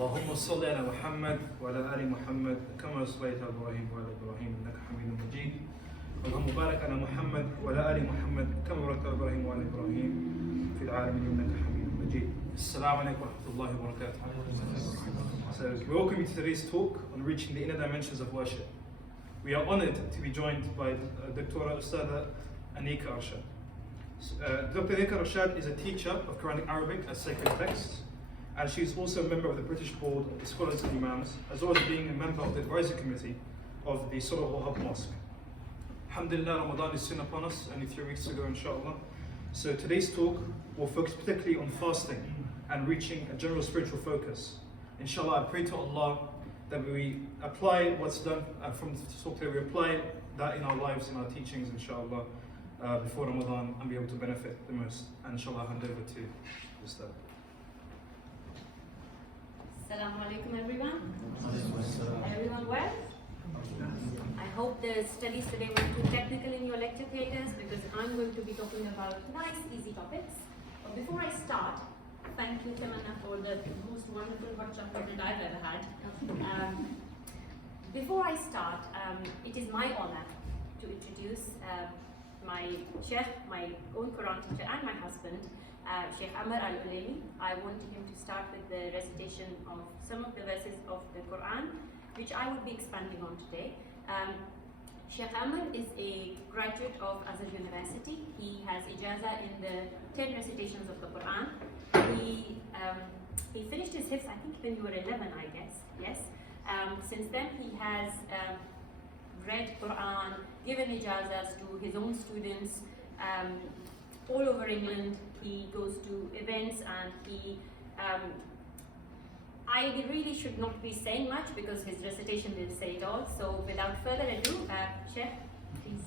اللهم صل على محمد وعلى آل محمد كما صليت على إبراهيم وعلى إبراهيم إنك حميد مجيد. اللهم بارك على محمد وعلى آل محمد كما باركت على إبراهيم وعلى إبراهيم في العالمين إنك حميد مجيد. Assalamu alaikum wa rahmatullahi wa barakatuh. So we welcome you to today's talk on reaching the inner dimensions of worship. We are honored to be joined by Dr. Ustadha Anika Arshad. Dr. Anika Arshad is a teacher of Quranic Arabic as sacred texts, and she is also a member of the British Board of the Scholars and Imams, as well as being a member of the advisory committee of the Solihull mosque. Alhamdulillah, Ramadan is soon upon us, only 3 weeks to go, inshallah. So today's talk will focus particularly on fasting and reaching a general spiritual focus. Inshallah, I pray to Allah that we apply what's done from the talk today, we apply that in our lives, in our teachings, inshallah, before Ramadan, and be able to benefit the most. And inshallah, hand over to Ustadha. Assalamu alaikum everyone. Everyone well? I hope the studies today weren't too technical in your lecture theatres, because I'm going to be talking about nice, easy topics. But before I start, thank you, Tamanna, for the most wonderful hot chocolate that I've ever had. Before I start, it is my honor to introduce my Sheikh, my own Quran teacher, and my husband, Sheikh Amr Al-Ulemi. I wanted him to start with the recitation of some of the verses of the Quran, which I would be expanding on today. Sheikh Amr is a graduate of Azhar University. He has ijaza in the 10 recitations of the Quran. He finished his hifz, I think when you were 11, I guess, yes. Since then he has read Quran, given ijazas to his own students all over England. He goes to events, and I really should not be saying much because his recitation will say it all. So without further ado, Sheikh, please.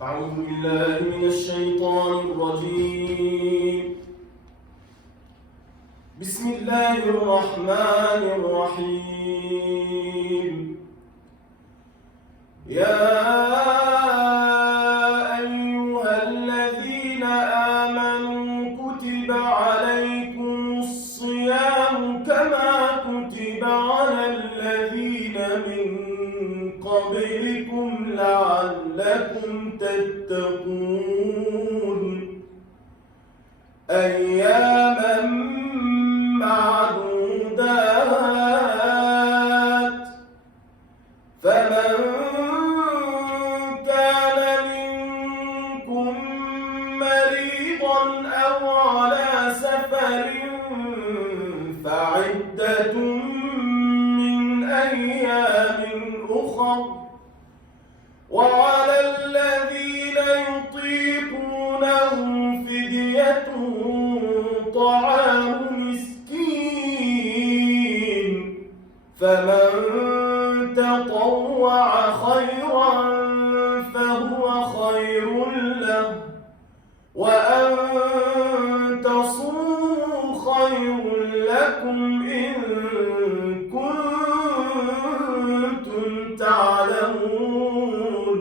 أعوذ بالله من الشيطان الرجيم. بسم الله الرحمن الرحيم. يا أيها الذين آمنوا كتب عليكم الصيام كما كتب على الذين من قبلكم لعلكم تتقون أياما معدودات فمن كان منكم مريضا أو على سفر فعدة من أيام أخر وعلى الذين يطيقونه فدية طعام مسكين فمن تطوع خيرا فهو خير له وأن تصوموا خير لكم إن كنتم تعلمون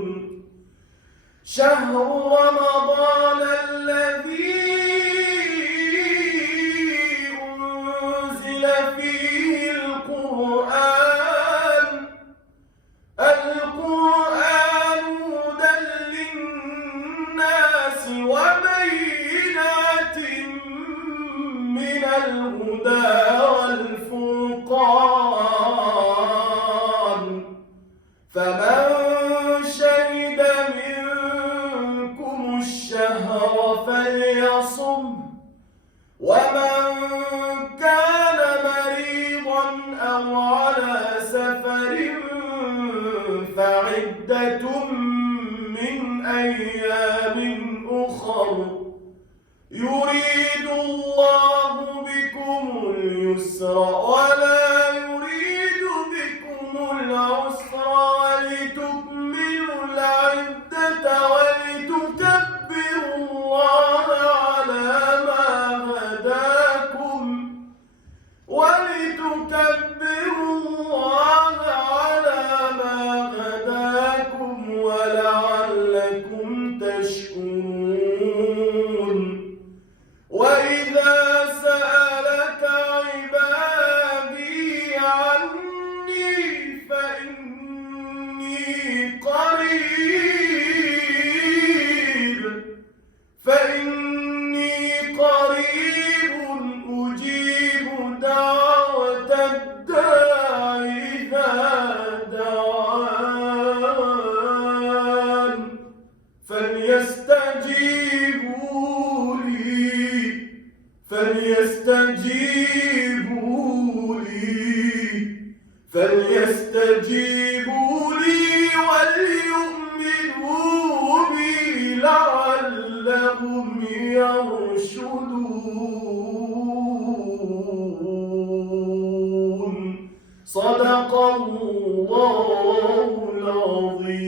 شهر رمضان الذي أنزل فيه القرآن هدى للناس وبينات من الهدى والفرقان فمن شهد منكم الشهر فليصمه فعدة من أيام أخر يريد الله بكم اليسر ولا يريد بكم العسر ولتكملوا العدة ولتكبروا الله على ما هداكم ولعلكم تشكرون وإذا سألك عبادي عني فإني قريب أجيب دعوة الداع إذا دعان فليستجيبوا لي وليؤمنوا بي لعلهم يرشدون صدق الله العظيم.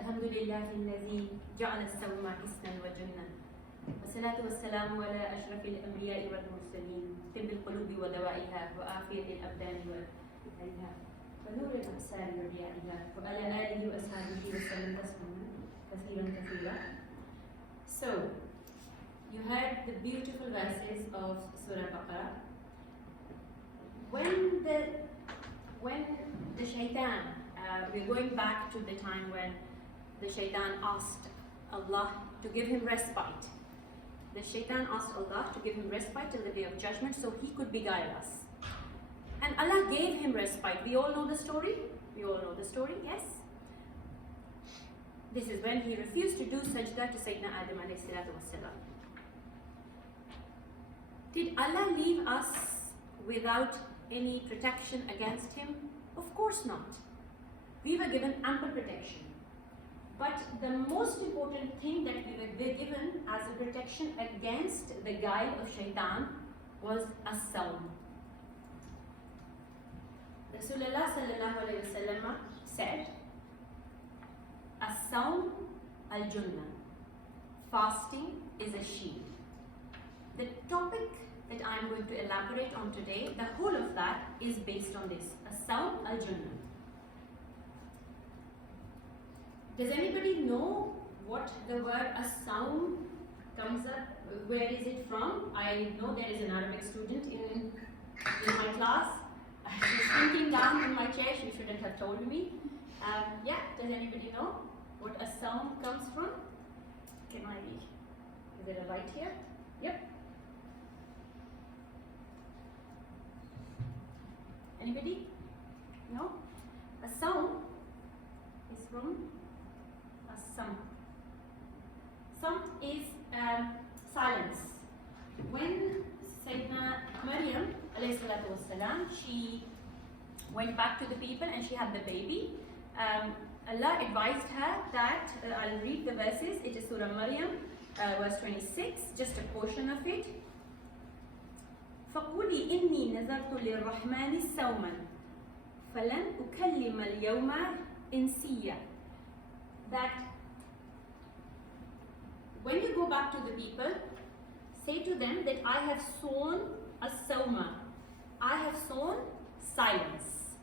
الحمد لله الذي جعل الصوم حسنا وجنة والصلاة والسلام على أشرف الأنبياء والمرسلين طب القلوب ودوائها وعافية الأبدان وأهلها ونور الأبصار وضيائها وعلى آله وأصحابه وسلم تسليما كثيرا. So, you heard the beautiful verses of Surah Baqarah. When the shaitan, we're going back to the time when the shaitan asked Allah to give him respite. The shaitan asked Allah to give him respite till the day of judgment so he could beguile us. And Allah gave him respite. We all know the story? Yes? This is when he refused to do sajda to Sayyidina Adam alayhi salatu wassalam. Did Allah leave us without any protection against him? Of course not. We were given ample protection. But the most important thing that we were given as a protection against the guile of shaitan was as-sawm. Rasulullah sallallahu alayhi wa sallam said, as-sawm al-junnah. Fasting is a shield. The topic that I am going to elaborate on today, the whole of that is based on this, as-sawm al-junnah. Does anybody know what the word as-sawm comes up, where is it from? I know there is an Arabic student in my class. I was thinking down in my chair, she shouldn't have told me. Yeah, does anybody know what as-sawm comes from? Can I read? Is there a light here? Yep. Anybody? No? As-sawm is from as-sam. Sam is silence. When Sayyidina Maryam alayhi salatu wassalam, she went back to the people and she had the baby, Allah advised her that, I'll read the verses, it is Surah Maryam, verse 26, just a portion of it. فَقُولِي إِنِّي نَذَرْتُ لِلرَّحْمَنِ سَوْمًا فَلَنْ أُكَلِّمَ الْيَوْمَ إِنْسِيًّا. That when you go back to the people, say to them that I have sown a sawma, I have sown silence.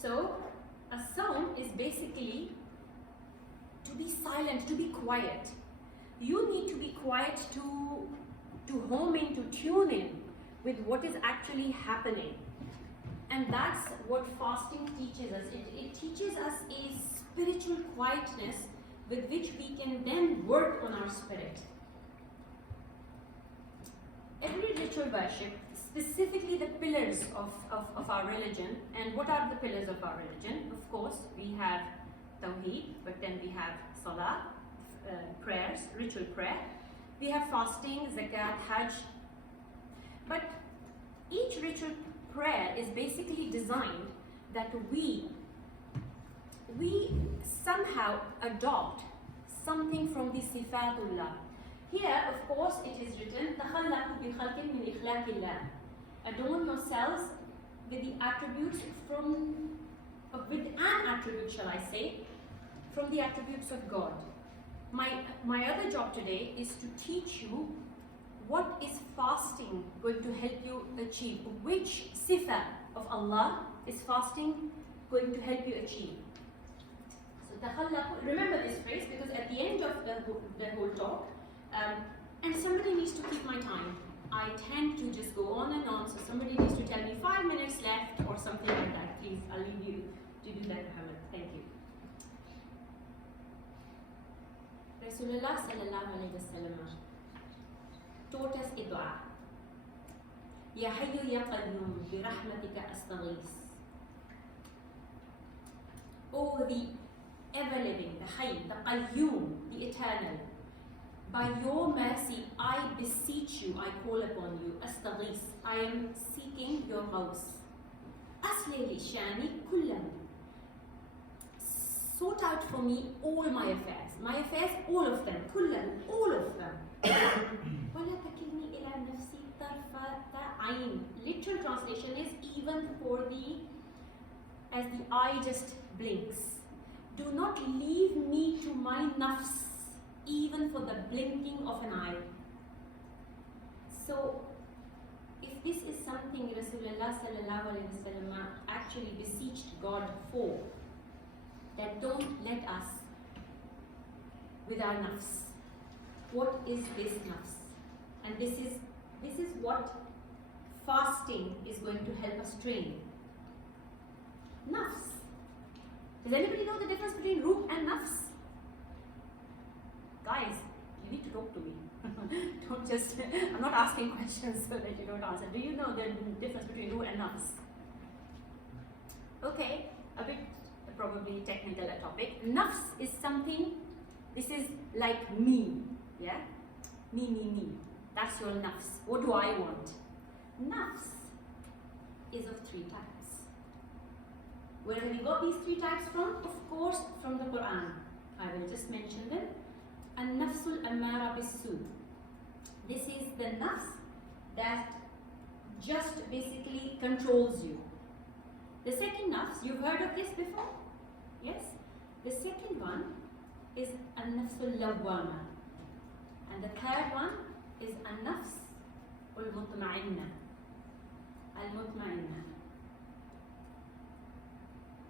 So A sawm is basically to be silent, to be quiet. You need to be quiet to home in, to tune in with what is actually happening. And that's what fasting teaches us. It teaches us a spiritual quietness with which we can then work on our spirit. Every ritual worship, specifically the pillars of our religion, and what are the pillars of our religion? Of course, we have Tawheed, but then we have Salah, prayers, ritual prayer. We have fasting, zakat, hajj. But each ritual prayer is basically designed that we somehow adopt something from the Sifatullah. Here, of course, it is written, تَخَلَّقُوا بِخَلْقٍ مِنْ إِخْلَاقِ اللَّهِ. Adorn yourselves with the attributes with an attribute, shall I say, from the attributes of God. My other job today is to teach you what is fasting going to help you achieve. Which sifa of Allah is fasting going to help you achieve? So remember this phrase, because at the end of the whole talk, and somebody needs to keep my time. I tend to just go on and on, so somebody needs to tell me 5 minutes left or something like that. Please, I'll leave you to do that, Muhammad. Thank you. Rasulullah sallallahu alayhi wa sallam taught us a dua. Ya Hayyu Ya Qayyum bi rahmatika astaghis. Oh, the ever-living, the Hayy, the Qayyum, the eternal. By your mercy, I beseech you, I call upon you. Astaghis, I am seeking your house. Aslili shani kullan. Sort out for me all my affairs. My affairs, all of them. Kullan, all of them. وَلَا تَكِلْنِي إِلَى نَفْسِي طَرْفَةَ عَيْنٍ. Literal translation is even as the eye just blinks. Do not leave me to my nafs, even for the blinking of an eye. So, if this is something Rasulullah sallallahu alaihi wasallam actually beseeched God for, that don't let us with our nafs. What is this nafs? And this is what fasting is going to help us train. Nafs. Does anybody know the difference between ruh and nafs? Guys, you need to talk to me. Don't just, I'm not asking questions so that you don't answer. Do you know the difference between ruh and nafs? Okay, a bit probably technical a topic. Nafs is something, this is like me, yeah? Me. That's your nafs. What do I want? Nafs is of 3 types. Where have we got these 3 types from? Of course, from the Quran. I will just mention them. An-nafsul ammara bis-su. This is the nafs that just basically controls you. The second nafs, you've heard of this before? Yes? The second one is an-nafsul lawwama. And the third one is an-nafs al-mutma'inna. Al-mutma'inna.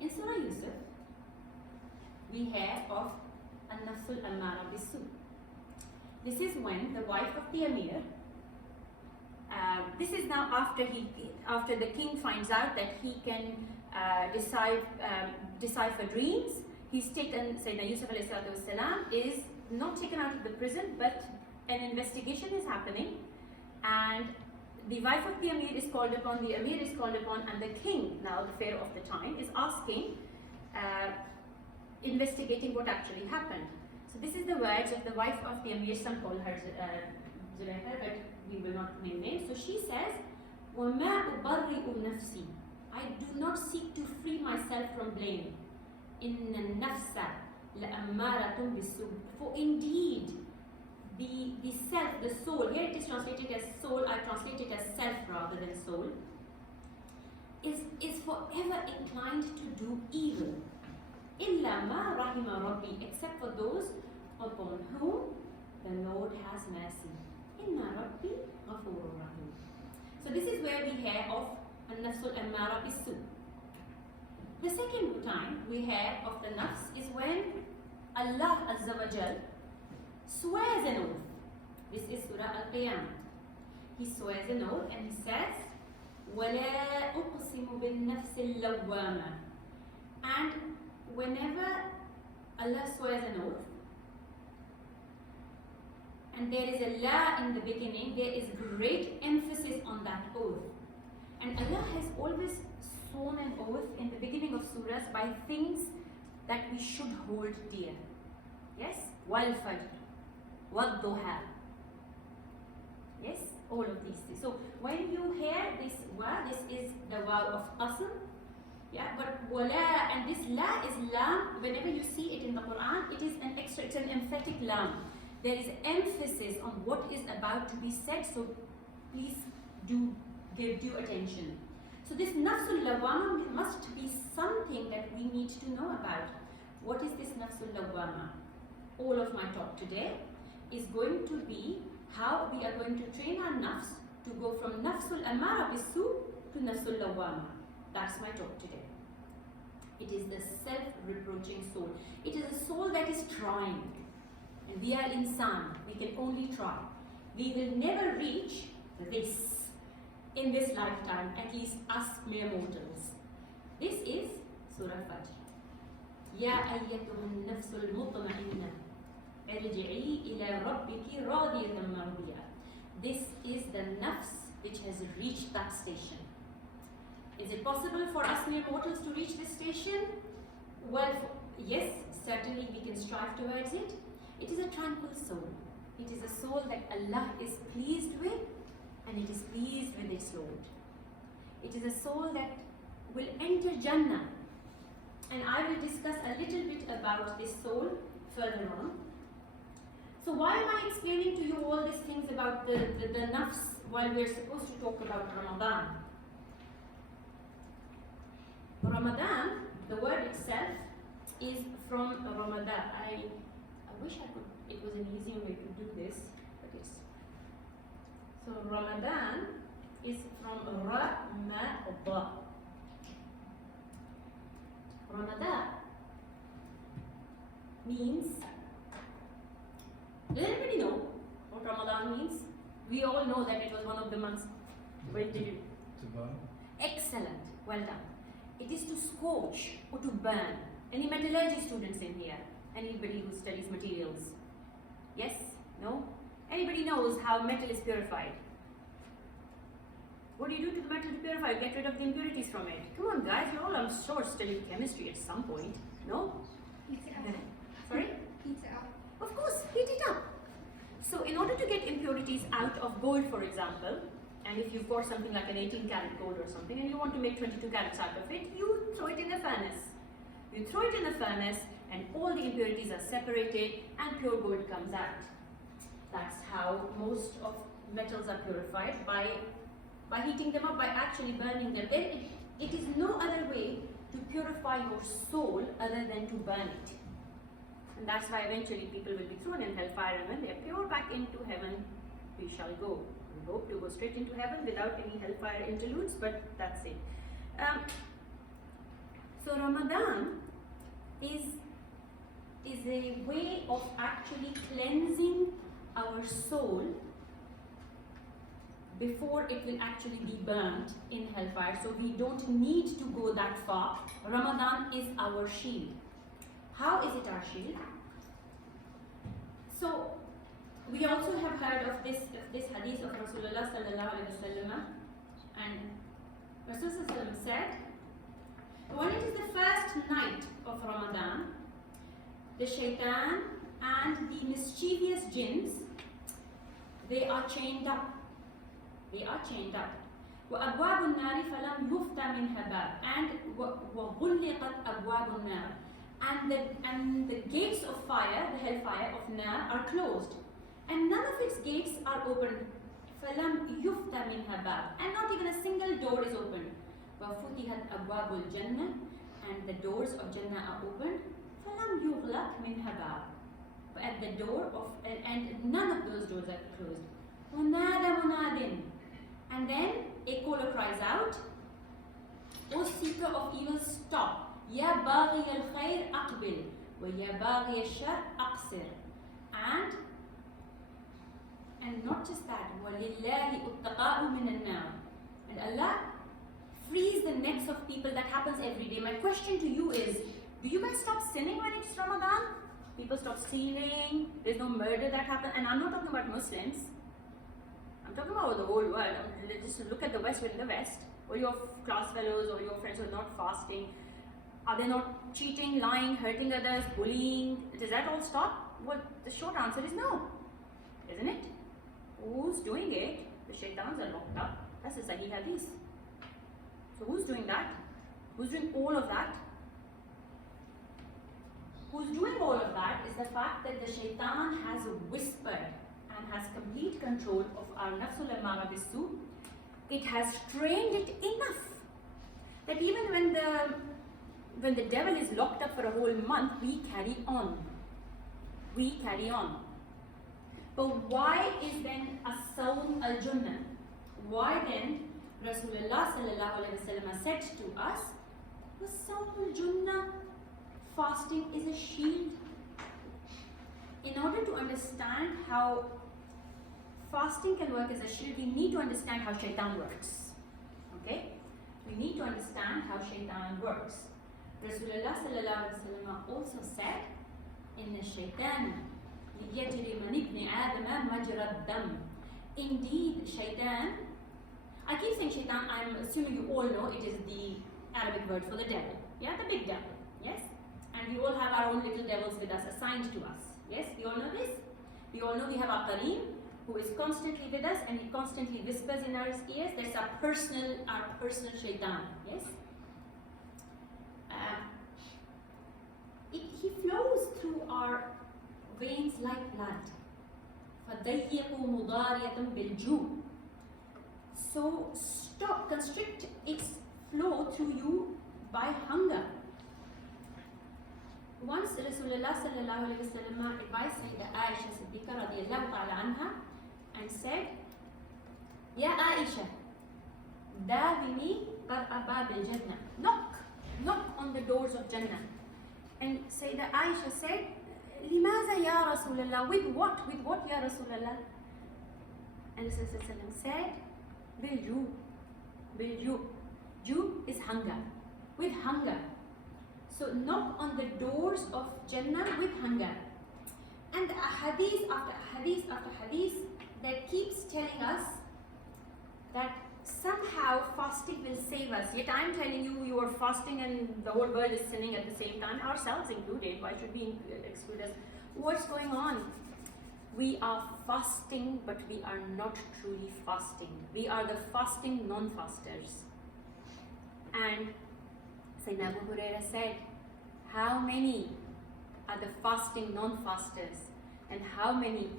In Surah Yusuf, we hear of an-nafsul ammara bis-su. This is when the wife of the emir, this is now after the king finds out that he can decipher dreams. He's taken, Sayyidina Yusuf alayhi salatu wasalam is not taken out of the prison, but an investigation is happening, and the wife of the emir is called upon, and the king, now the pharaoh of the time, is asking, investigating what actually happened. So this is the words of the wife of the emir. Some call her Zulaykha, but we will not name names. So she says, وَمَا أُبَرِّئُ نَفْسِي. I do not seek to free myself from blame. إِنَّ النَّفْسَ لَأَمَّارَةٌ بِالسُّوءِ. For indeed, the self, the soul, here it is translated as soul, I translate it as self rather than soul, is forever inclined to do evil. إِلَّا مَا رَحِمَ رَبِّي. Except for those upon whom the Lord has mercy. إِنَّ رَبِّي غَفُورٌ رَحِيمٌ. So this is where we hear of an-nafsul ammara bis-su. The second time we hear of the nafs is when Allah Azza wa Jal swears an oath. This is Surah Al-Qiyamah. He swears an oath and he says, وَلَا أُقْسِمُ بِالنَّفْسِ اللَّوَّامَةِ. And whenever Allah swears an oath, and there is a la in the beginning, there is great emphasis on that oath. And Allah has always sworn an oath in the beginning of surahs by things that we should hold dear. Yes? Wal-fajr, wal-duha. Yes? All of these things. So when you hear this wa, this is the waw of qasm. Yeah, but wala, and this la is lam. Whenever you see it in the Quran, it is an extra, it's an emphatic lam. There is emphasis on what is about to be said, so please do give due attention. So this nafsul lawwama must be something that we need to know about. What is this nafsul lawwama? All of my talk today is going to be how we are going to train our nafs to go from nafsul amara bisu to nafsul lawwama. That's my talk today. It is the self-reproaching soul. It is a soul that is trying. And we are insan. We can only try. We will never reach this in this lifetime, at least us mere mortals. This is Surah Fajr. Ya ayyatuhun nafsul mutma'inna irji'i ila rabbiki radiyatan mardiya. This is the nafs which has reached that station. Is it possible for us mere mortals to reach this station? Well, yes, certainly we can strive towards it. It is a tranquil soul. It is a soul that Allah is pleased with, and it is pleased with its Lord. It is a soul that will enter Jannah. And I will discuss a little bit about this soul further on. So why am I explaining to you all these things about the nafs while we are supposed to talk about Ramadan? Ramadan, the word itself, is from Ramadan. I wish it was an easier way to do this, but it's so Ramadan is from Ra-ma-da. Ramadan means, does anybody know what Ramadan means? We all know that it was one of the months. When did you? To burn. Excellent, well done. It is to scorch or to burn. Any metallurgy students in here? Anybody who studies materials? Yes? No? Anybody knows how metal is purified? What do you do to the metal to purify? Get rid of the impurities from it. Come on guys, you're all, I'm sure, studied chemistry at some point. No? Heat it up. Sorry? Heat it up. Of course, heat it up. So in order to get impurities out of gold, for example, and if you've got something like an 18 karat gold or something and you want to make 22 carats out of it, you throw it in the furnace. You throw it in the furnace and all the impurities are separated and pure gold comes out. That's how most of metals are purified, by heating them up, by actually burning them. Then it is no other way to purify your soul other than to burn it. And that's why eventually people will be thrown in hellfire, and when they are pure back into heaven, we shall go. We hope to go straight into heaven without any hellfire interludes, but that's it. So Ramadan is a way of actually cleansing our soul before it will actually be burnt in hellfire. So we don't need to go that far. Ramadan is our shield. How is it our shield? So we also have heard of this hadith of Rasulullah sallallahu alaihi wasallam, and Rasulullah said, when it is the first night of Ramadan, the shaitan and the mischievous jinns, they are chained up. They are chained up. وَأَبْوَابُ النَّارِ فَلَمْ يُفْتَ مِنْهَا بَابٌ, and وَغُلِّقَتْ أَبْوَابُ النَّارِ, and the gates of fire, the hellfire of Nar, are closed, and none of its gates are opened. فَلَمْ يُفْتَ مِنْهَا بَابٌ, and not even a single door is opened. وَفُتِحَتْ أَبْوَابُ الْجَنَّةِ, and the doors of Jannah are opened. فَلَمْ يُغْلَقْ مِنْهَا بَابٌ, but at the door of, and none of those doors are closed. وَنَادَ مُنَادٍ, and then a caller cries out, O seeker of evil, stop. يا باغي الخير أقبل ويا باغي الشر أقصر. And not just that, وَلِلَّهِ أُتَّقَاءُ مِنَ النَّارِ. And Allah frees the necks of people. That happens every day. My question to you is, do you guys stop sinning when it's Ramadan? People stop stealing, there's no murder that happens. And I'm not talking about Muslims. I'm talking about the whole world. Just look at the West, we're in the West. All your class fellows or your friends who are not fasting, are they not cheating, lying, hurting others, bullying? Does that all stop? Well, the short answer is no. Isn't it? Who's doing it? The shaitans are locked up. That's a Sahih Hadith. So who's doing that? Who's doing all of that? Who's doing all of that is the fact that the shaitan has whispered and has complete control of our nafsul amara bisu. It has trained it enough that even when the devil is locked up for a whole month, we carry on. We carry on. But why is then as-sawm al-junnah? Why then Rasulullah sallallahu alaihi wasallam said to us, was-sawm al-junnah, fasting is a shield. In order to understand how fasting can work as a shield, we need to understand how shaitan works. Okay? We need to understand how shaitan works. Rasulullah sallallahu alaihi wasallam also said, "Inna shaitan liyajri min ibni Adam majra ad-dam." Indeed, shaitan. I keep saying shaitan. I'm assuming you all know it is the Arabic word for the devil. Yeah, the big devil. Yes. And we all have our own little devils with us, assigned to us. Yes, we all know this. We all know we have our Qareem, who is constantly with us and he constantly whispers in our ears. That's our personal shaitan. Yes. He flows through our veins like blood. فَضَيِّقُوا مُضَارِيَةً بِالْجُوعِ. So stop, constrict its flow through you by hunger. Once Rasulullah sallallahu alaihi wasallam advised Sayyidah Aisha Siddiqa radiyallahu ta'ala anha and said, "Ya Aisha, dawini qar'abab al-jannah." Knock on the doors of Jannah. And Sayyidah Aisha said, "Limaza ya Rasulullah? With what ya Rasulullah?" And Rasulullah said, "Bil-ju." Ju is hunger. With hunger. So knock on the doors of Jannah with hunger. And hadith after hadith after hadith that keeps telling us that somehow fasting will save us. Yet I am telling you, you are fasting and the whole world is sinning at the same time, ourselves included. Why should we exclude us? What's going on? We are fasting, but we are not truly fasting. We are the fasting non-fasters. And Sayyidina Abu Hurairah said, how many are the fasting non-fasters and how many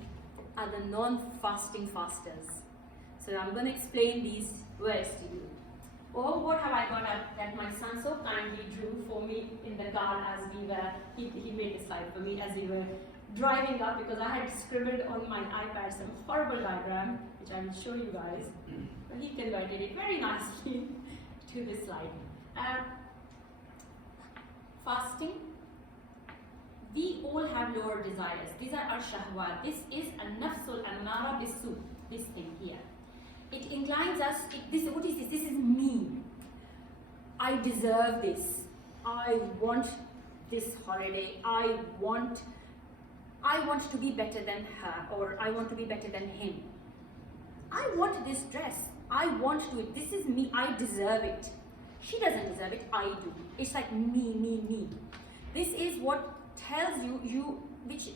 are the non-fasting fasters? So I'm going to explain these words to you. Oh, what have I got up that my son so kindly drew for me in the car as we were, he made a slide for me as we were driving up, because I had scribbled on my iPad some horrible diagram, which I will show you guys. But he converted it very nicely to this slide. Fasting, we all have lower desires. These are our shahwat. This is a nafsul amara bisu, this thing here. It inclines us, what is this? This is me. I deserve this. I want this holiday. I want to be better than her, or I want to be better than him. I want this dress. I want to. This is me. I deserve it. She doesn't deserve it. I do. It's like me. This is what tells you, this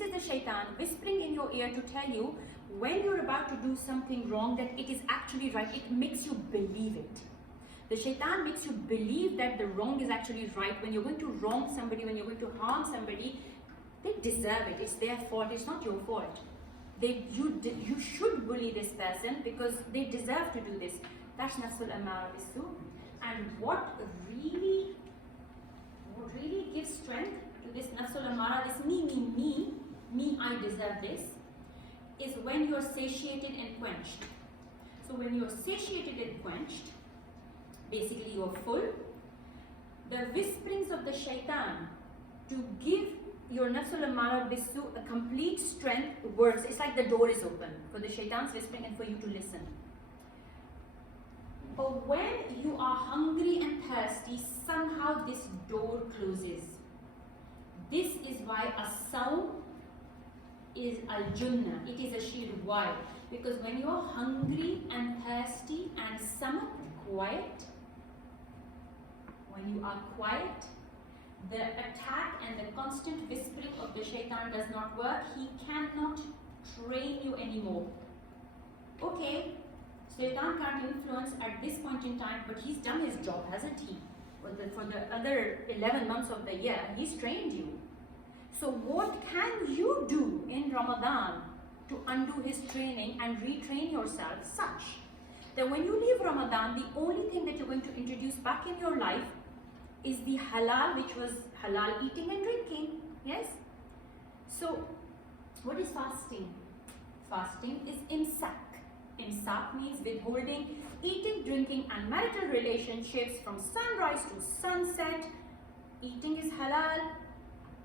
is the shaitan whispering in your ear to tell you when you're about to do something wrong that it is actually right. It makes you believe it. The shaitan makes you believe that the wrong is actually right. When you're going to wrong somebody, when you're going to harm somebody, they deserve it. It's their fault. It's not your fault. You should bully this person because they deserve to do this. That's nafsul amara bisu. And what really gives strength to this nafsul amara, this me, I deserve this, is when you're satiated and quenched. So when you're satiated and quenched, basically you're full, the whisperings of the shaitan to give your nafsul amara bisu a complete strength works. It's like the door is open for the shaitan's whispering and for you to listen. But when you are hungry and thirsty, somehow this door closes. This is why as-sawm is al-junnah. It is a shield. Why? Because when you are hungry and thirsty and stomach quiet, when you are quiet, the attack and the constant whispering of the shaitan does not work. He cannot train you anymore. Okay, shaitan can't influence at this point in time, but he's done his job, hasn't he? For the other 11 months of the year, he's trained you. So what can you do in Ramadan to undo his training and retrain yourself such that when you leave Ramadan, the only thing that you're going to introduce back in your life is the halal, which was halal eating and drinking. Yes? So, what is fasting? Fasting is imsak. Imsak means withholding eating, drinking and marital relationships from sunrise to sunset. Eating is halal,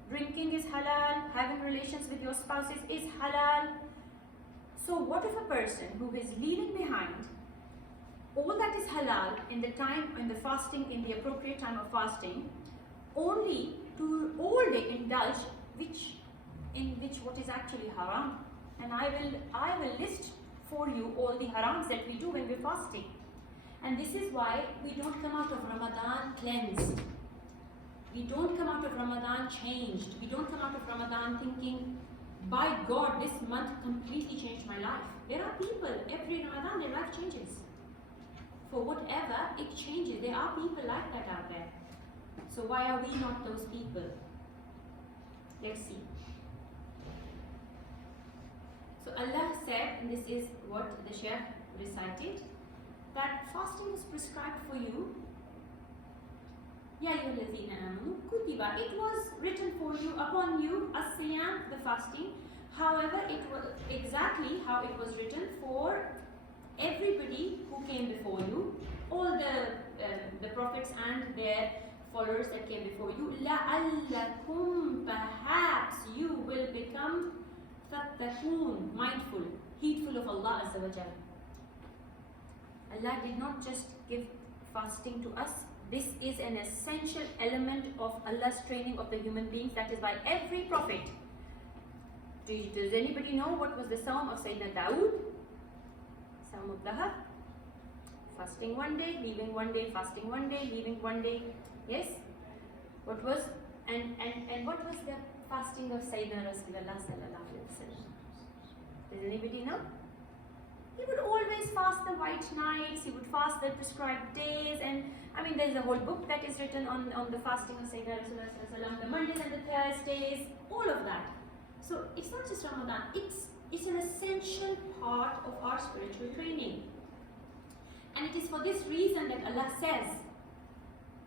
drinking is halal, having relations with your spouses is halal. So what if a person who is leaving behind all that is halal in the fasting, in the appropriate time of fasting, only to all day indulge in which what is actually haram? And I will list for you all the harams that we do when we're fasting. And this is why we don't come out of Ramadan cleansed. We don't come out of Ramadan changed. We don't come out of Ramadan thinking, by God, this month completely changed my life. There are people, every Ramadan their life changes. For whatever, it changes. There are people like that out there. So why are we not those people? Let's see. So Allah said, and this is what the Shaykh recited, that fasting is prescribed for you. Ya ayyuhallazina amanu kutiba. It was written for you, upon you, as-siyam, the fasting. However, it was exactly how it was written for everybody who came before you, all the prophets and their followers that came before you. لَعَلَّكُمْ, perhaps you will become tattaqoon, mindful, heedful of Allah Azza wa Jalla. Allah did not just give fasting to us. This is an essential element of Allah's training of the human beings. That is by every prophet. Does anybody know what was the Psalm of Sayyidina Dawood? Psalm of Dahab. Fasting one day, leaving one day, fasting one day, leaving one day. Yes? What was and what was the fasting of Sayyidina Rasulullah sallallahu alaihi wasallam? Does anybody know? He would always fast the white nights, he would fast the prescribed days, and I mean there's a whole book that is written on the fasting of Sayyidina Rasulullah sallallahu alaihi wasallam, the Mondays and the Thursdays, all of that. So it's not just Ramadan, it's an essential part of our spiritual training. And it is for this reason that Allah says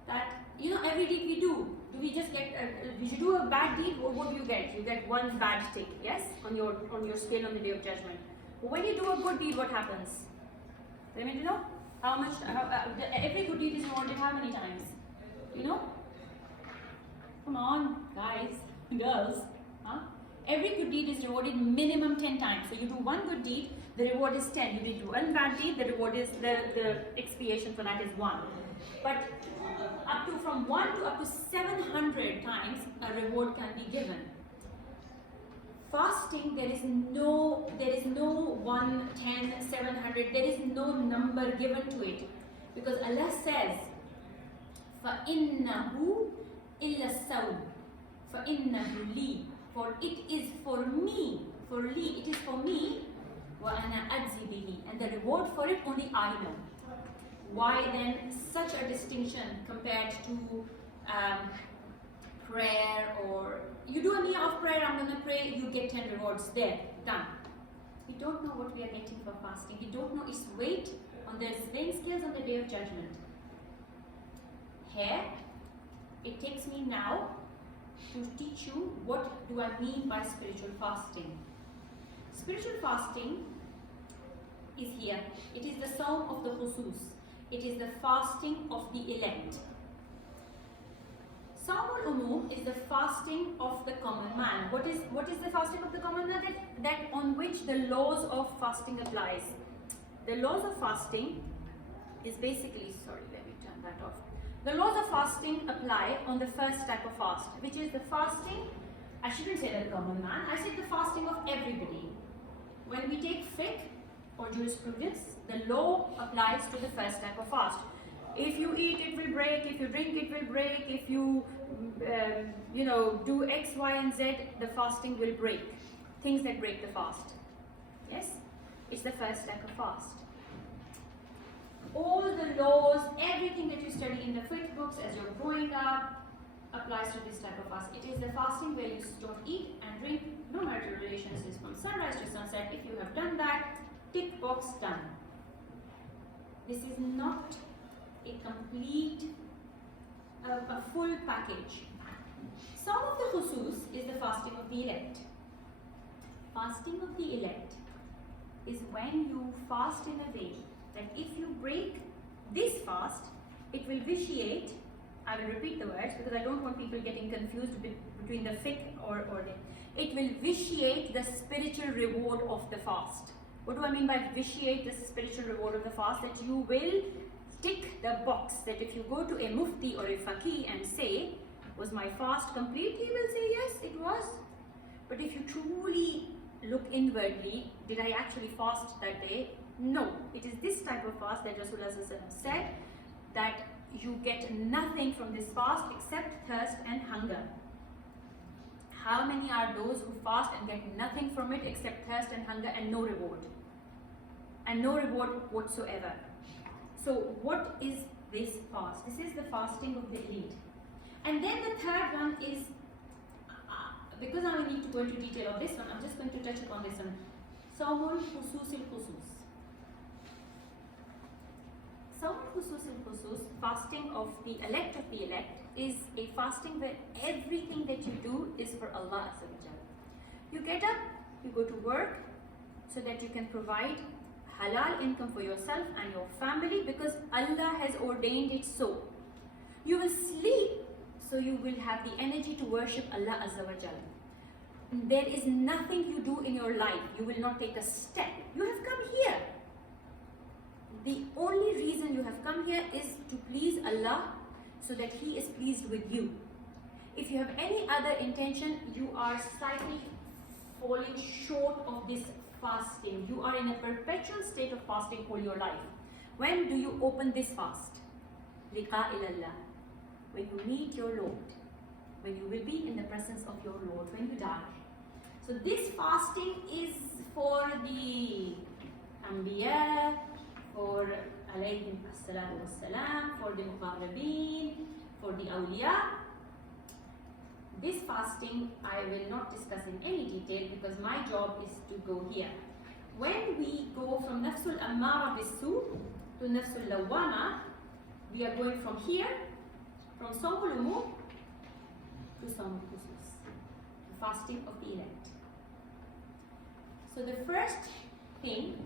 that, every deed we do we just get, if you do a bad deed, what do you get? You get one bad tick, yes, on your scale on the Day of Judgment. But when you do a good deed, what happens? Let me know how much, every good deed is rewarded how many times? Come on, guys, girls, huh? Every good deed is rewarded minimum 10 times. So you do one good deed, the reward is 10. You do one bad deed, the reward is, the expiation for that is 1. But up to from 1 to up to 700 times a reward can be given. Fasting, there is no 1, 10, 700, there is no number given to it. Because Allah says, فَإِنَّهُ إِلَّا السَّوْمُ فَإِنَّهُ لِي, for it is for me, it is for me, وَأَنَا أَجْزِي بِهِ, and the reward for it only I know. Why then such a distinction compared to prayer? Or you do a niyyah of prayer, I'm going to pray, you get 10 rewards there, done. We don't know what we are getting for fasting. We don't know its weight on the weighing scales on the Day of Judgment. Here, it takes me now to teach you what do I mean by spiritual fasting. Spiritual fasting is here. It is the Sawm of the Khusus. It is the fasting of the elect. Sawmul Umum is the fasting of the common man. What is the fasting of the common man? That on which the laws of fasting applies. The laws of fasting is basically, sorry, let me turn that off. The laws of fasting apply on the first type of fast, which is the fasting, I shouldn't say the common man, I said the fasting of everybody. When we take fiqh or jurisprudence, the law applies to the first type of fast. If you eat, it will break. If you drink, it will break. If you, do X, Y, and Z, the fasting will break. Things that break the fast. Yes? It's the first type of fast. All the laws, everything that you study in the fiqh books as you're growing up applies to this type of fast. It is the fasting where you don't eat and drink, no marital relations is from sunrise to sunset. If you have done that, tick box done. This is not a complete, a full package. Some of the khusus is the fasting of the elect. Fasting of the elect is when you fast in a way that if you break this fast, it will vitiate, I will repeat the words because I don't want people getting confused between the fiqh or the, it will vitiate the spiritual reward of the fast. What do I mean by vitiate the spiritual reward of the fast? That you will tick the box that if you go to a mufti or a faqih and say, was my fast complete? He will say, yes, it was. But if you truly look inwardly, did I actually fast that day? No. It is this type of fast that Rasulullah said that you get nothing from this fast except thirst and hunger. How many are those who fast and get nothing from it except thirst and hunger and no reward? And no reward whatsoever. So what is this fast? This is the fasting of the elite. And then the third one is, because I need to go into detail of this one, I'm just going to touch upon this one. Sawmul Khususil Khusus. Sawmul Khususil Khusus, fasting of the elect, is a fasting where everything that you do is for Allah Azza wa Jalla. You get up, you go to work so that you can provide halal income for yourself and your family because Allah has ordained it so. You will sleep so you will have the energy to worship Allah Azza wa Jalla. There is nothing you do in your life, you will not take a step. You have come here. The only reason you have come here is to please Allah so that He is pleased with you. If you have any other intention, you are slightly falling short of this fasting. You are in a perpetual state of fasting all your life. When do you open this fast? Liqa ilallah. When you meet your Lord. When you will be in the presence of your Lord. When you die. So this fasting is for the Anbiya, for alayhim as-salatu was-salam, for the Muqarrabeen, for the Awliya. This fasting I will not discuss in any detail because my job is to go here. When we go from Nafsul Ammara Bisu to Nafsul Lawwama, we are going from here, from Sawmul Umum to Sawmul Khusus, the fasting of the elect. So the first thing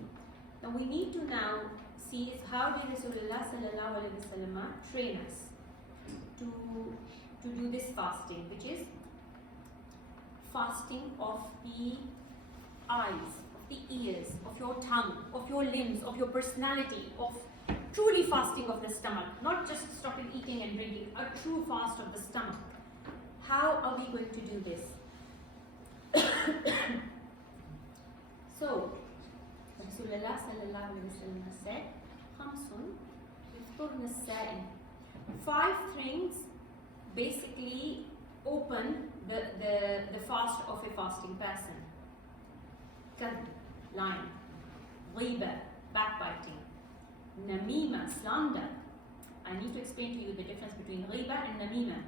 that we need to now see is how did Rasulullah sallallahu alaihi wasallam train us to do this fasting, which is fasting of the eyes, of the ears, of your tongue, of your limbs, of your personality, of truly fasting of the stomach, not just stopping eating and drinking, a true fast of the stomach. How are we going to do this? So, Rasulullah sallallahu alaihi wasallam said, "Khamsun yufturna as-sa'im." 5 things basically open the fast of a fasting person. Kadhb, lying. Ghiba, backbiting. Namima, slander. I need to explain to you the difference between ghiba and namima.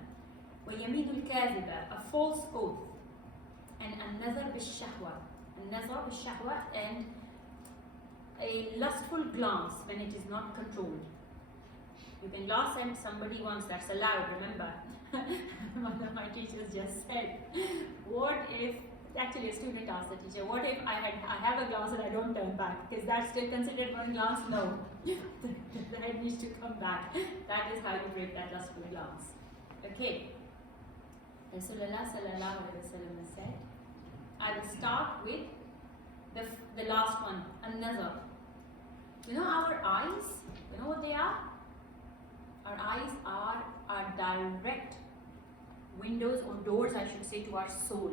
وَيَمِينُ الْكَاذِبَ, a false oath. And an-nazar bil-shahwa. An-nazar bil-shahwa, and a lustful glance when it is not controlled. You can glance at somebody once, that's allowed, remember. One of my teachers just said, what if, actually a student asked the teacher, what if I have a glance and I don't turn back? Is that still considered one glance? No. The head needs to come back. That is how you break that lustful glance. Okay. Rasulullah sallallahu alaihi wasallam said, I will start with the last one, an-nazar. You know our eyes, you know what they are? Our eyes are our direct windows or doors, I should say, to our soul.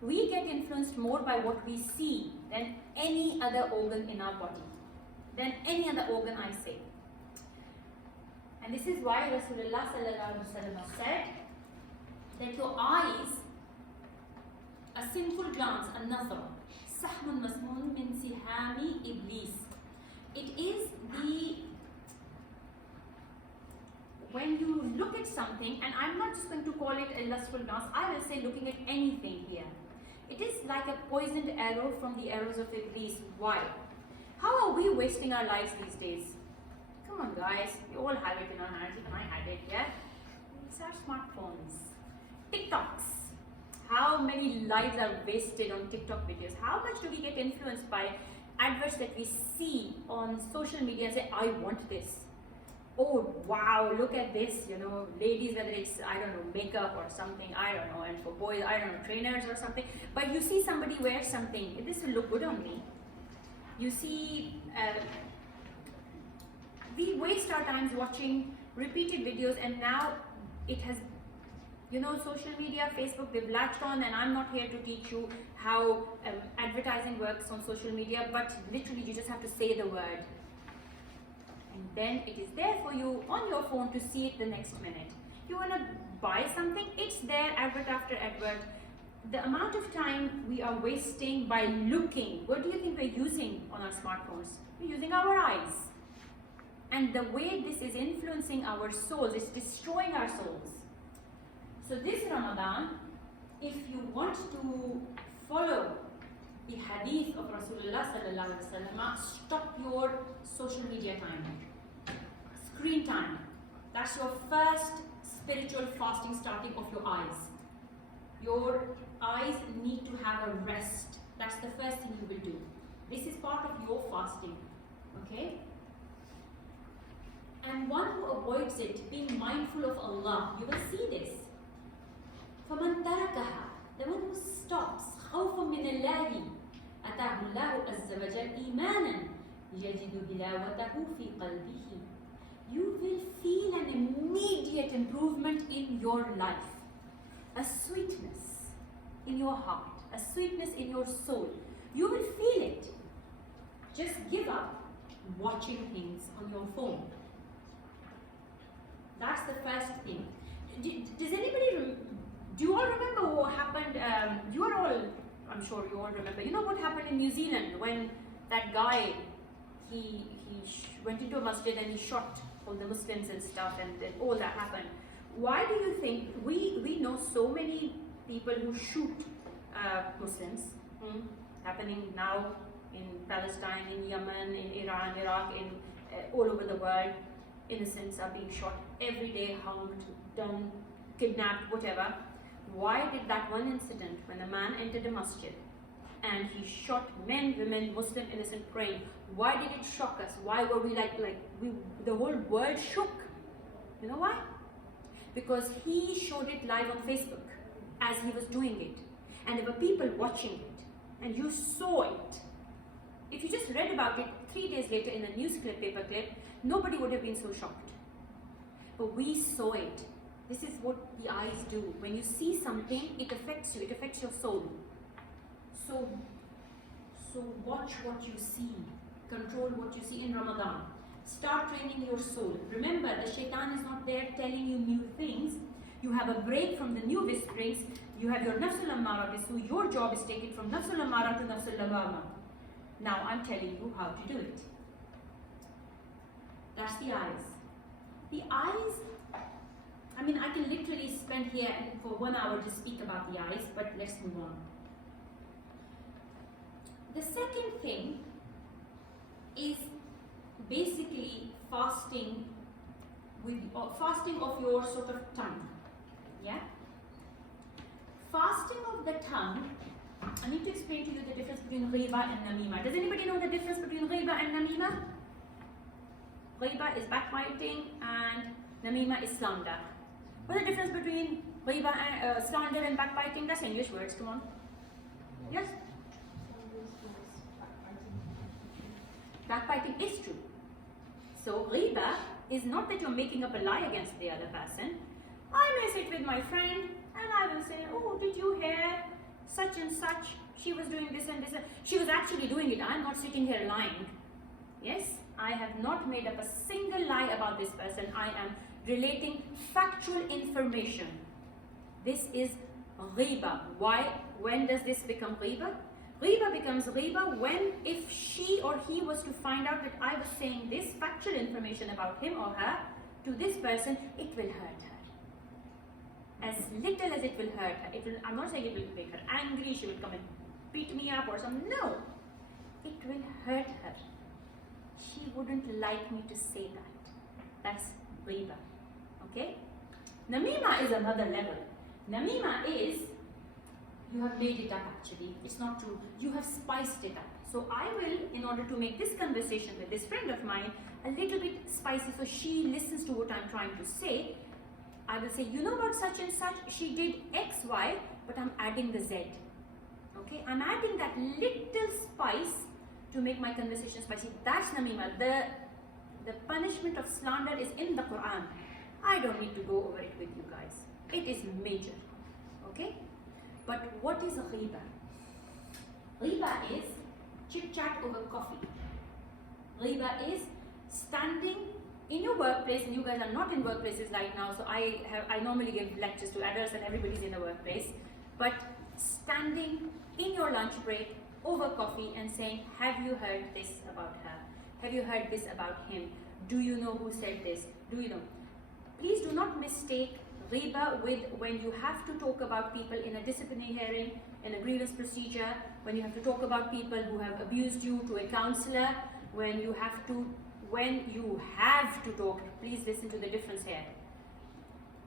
We get influenced more by what we see than any other organ in our body, than any other organ, I say. And this is why Rasulullah sallallahu alaihi wasallam said that your eyes, a sinful glance, an-nazar, sahmun masmun min sihami iblis. It is when you look at something, and I'm not just going to call it a lustful glance, I will say looking at anything here. It is like a poisoned arrow from the arrows of Iblis. Why? How are we wasting our lives these days? Come on guys, we all have it in our hands, even I had it, yeah? It's our smartphones. TikToks. How many lives are wasted on TikTok videos? How much do we get influenced by adverts that we see on social media and say, I want this? Oh wow, look at this, you know, ladies, whether it's, I don't know, makeup or something, I don't know, and for boys, I don't know, trainers or something, but you see somebody wear something, this will look good on me. You see, we waste our times watching repeated videos, and now it has, you know, social media, Facebook, they've latched on, and I'm not here to teach you how advertising works on social media, but literally you just have to say the word. And then it is there for you on your phone to see it the next minute. You want to buy something, it's there, advert after advert. The amount of time we are wasting by looking, what do you think we're using on our smartphones? We're using our eyes. And the way this is influencing our souls, it's destroying our souls. So this Ramadan, if you want to follow the hadith of Rasulullah sallallahu alaihi wasallam, stop your social media time, screen time. That's your first spiritual fasting starting of your eyes. Your eyes need to have a rest. That's the first thing you will do. This is part of your fasting, okay? And one who avoids it, being mindful of Allah, you will see this. فَمَنْ تَرَكَهَا, the one who stops, خَوْفًا مِنَ اللَّهِ أَتَاهُ اللَّهُ عَزَّ وَجَلَّ إِيمَانًا يَجِدُ بِلَاوَتَهُ فِي قَلْبِهِ. You will feel an immediate improvement in your life. A sweetness in your heart, a sweetness in your soul. You will feel it. Just give up watching things on your phone. That's the first thing. Does anybody, do you all remember what happened? You are all, I'm sure you all remember. You know what happened in New Zealand when that guy, he went into a masjid and he shot all the Muslims and stuff, and then all that happened. Why do you think we know so many people who shoot Muslims? Happening now in Palestine, in Yemen, in Iran, Iraq, in all over the world. Innocents are being shot every day, hanged, done, kidnapped, whatever. Why did that one incident when a man entered a masjid and he shot men, women, Muslim, innocent praying, why did it shock us? Why were we the whole world shook? You know why? Because he showed it live on Facebook as he was doing it, and there were people watching it, and you saw it. If you just read about it 3 days later in a news clip, paper clip, nobody would have been so shocked. But we saw it. This is what the eyes do. When you see something, it affects you, it affects your soul. So watch what you see, control what you see in Ramadan. Start training your soul. Remember, the shaitan is not there telling you new things. You have a break from the new whisperings. You have your nafsul ammara bisu. Your job is taken from nafsul ammara to nafsul lawama. Now I'm telling you how to do it. That's the eyes. The eyes, I mean, I can literally spend here for 1 hour to speak about the eyes, but let's move on. The second thing is basically fasting of your sort of tongue. Yeah? Fasting of the tongue, I need to explain to you the difference between ghiba and namima. Does anybody know the difference between ghiba and namima? Ghiba is backbiting and namima is slander. What's the difference between Ghiba and slander and backbiting, that's English words, come on. Yes? Backbiting is true. So ghiba is not that you're making up a lie against the other person. I may sit with my friend and I will say, oh, did you hear such and such? She was doing this and this. She was actually doing it. I'm not sitting here lying. Yes, I have not made up a single lie about this person. I am relating factual information. This is ghiba. Why? When does this become ghiba? Ghiba becomes ghiba when, if she or he was to find out that I was saying this factual information about him or her to this person, it will hurt her. As little as it will hurt her. I'm not saying it will make her angry, she will come and beat me up or something. No, it will hurt her. She wouldn't like me to say that. That's ghiba. Okay? Namima is another level. Namima is, you have made it up actually. It's not true. You have spiced it up. So I will, in order to make this conversation with this friend of mine a little bit spicy, so she listens to what I'm trying to say, I will say, you know about such and such, she did X, Y, but I'm adding the Z. Okay? I'm adding that little spice to make my conversation spicy. That's namima. The punishment of slander is in the Quran. I don't need to go over it with you guys. It is major. Okay? But what is ghiba? Ghiba is chit chat over coffee. Ghiba is standing in your workplace, and you guys are not in workplaces right now, so I normally give lectures to adults and everybody's in the workplace, but standing in your lunch break over coffee and saying, have you heard this about her? Have you heard this about him? Do you know who said this? Do you know? Please do not mistake ghiba with when you have to talk about people in a disciplinary hearing, in a grievance procedure, when you have to talk about people who have abused you to a counselor, when you have to talk, please listen to the difference here.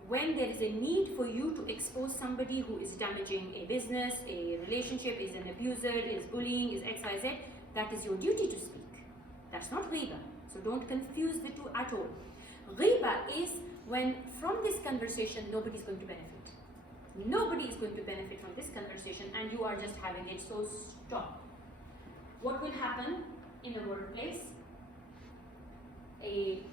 When there is a need for you to expose somebody who is damaging a business, a relationship, is an abuser, is bullying, is XYZ, that is your duty to speak. That's not ghiba. So don't confuse the two at all. Ghiba is when from this conversation nobody is going to benefit. Nobody is going to benefit from this conversation and you are just having it, so stop. What will happen in the workplace? A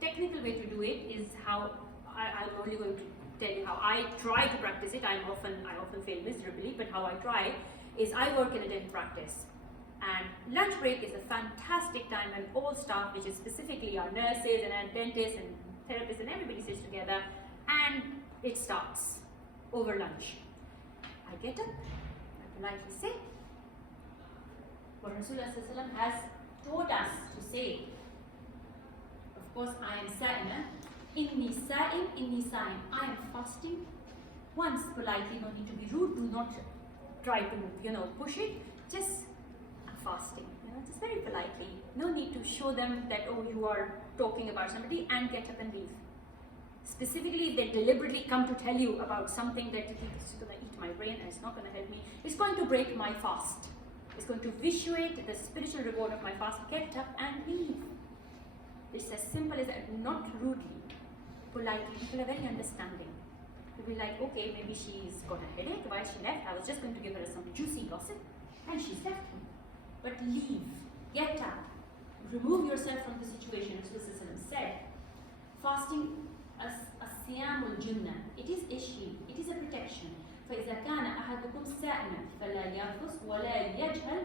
technical way to do it is how I'm only going to tell you how I try to practice it. I often fail miserably, but how I try is I work in a dental practice, and lunch break is a fantastic time when all staff, which is specifically our nurses and our dentists and therapists and everybody sits together, and it starts over lunch. I get up, I politely say what Rasulullah has taught us to say. Of course, I am sa'ima. Inni sa'im, inni sa'im. I am fasting. Once politely, no need to be rude. Do not try to, push it. Just I'm fasting. Just very politely. No need to show them that, oh, you are talking about somebody, and get up and leave. Specifically, if they deliberately come to tell you about something that you think is going to eat my brain and it's not going to help me, it's going to break my fast. It's going to vitiate the spiritual reward of my fast. Get up and leave. It's as simple as that, not rudely, politely. People are very understanding. You'll be like, okay, maybe she's got a headache, why she left? I was just going to give her some juicy gossip, and she's left me. But leave, get up, remove yourself from the situation. Rasulullah said, fasting, as-siyamul junnah, it is a shield, it is a protection. فَإِذَا كَانَ أَحَدُكُمْ سَائِمًا فَلَا يَرْفُثْ وَلَا يَجْهَلْ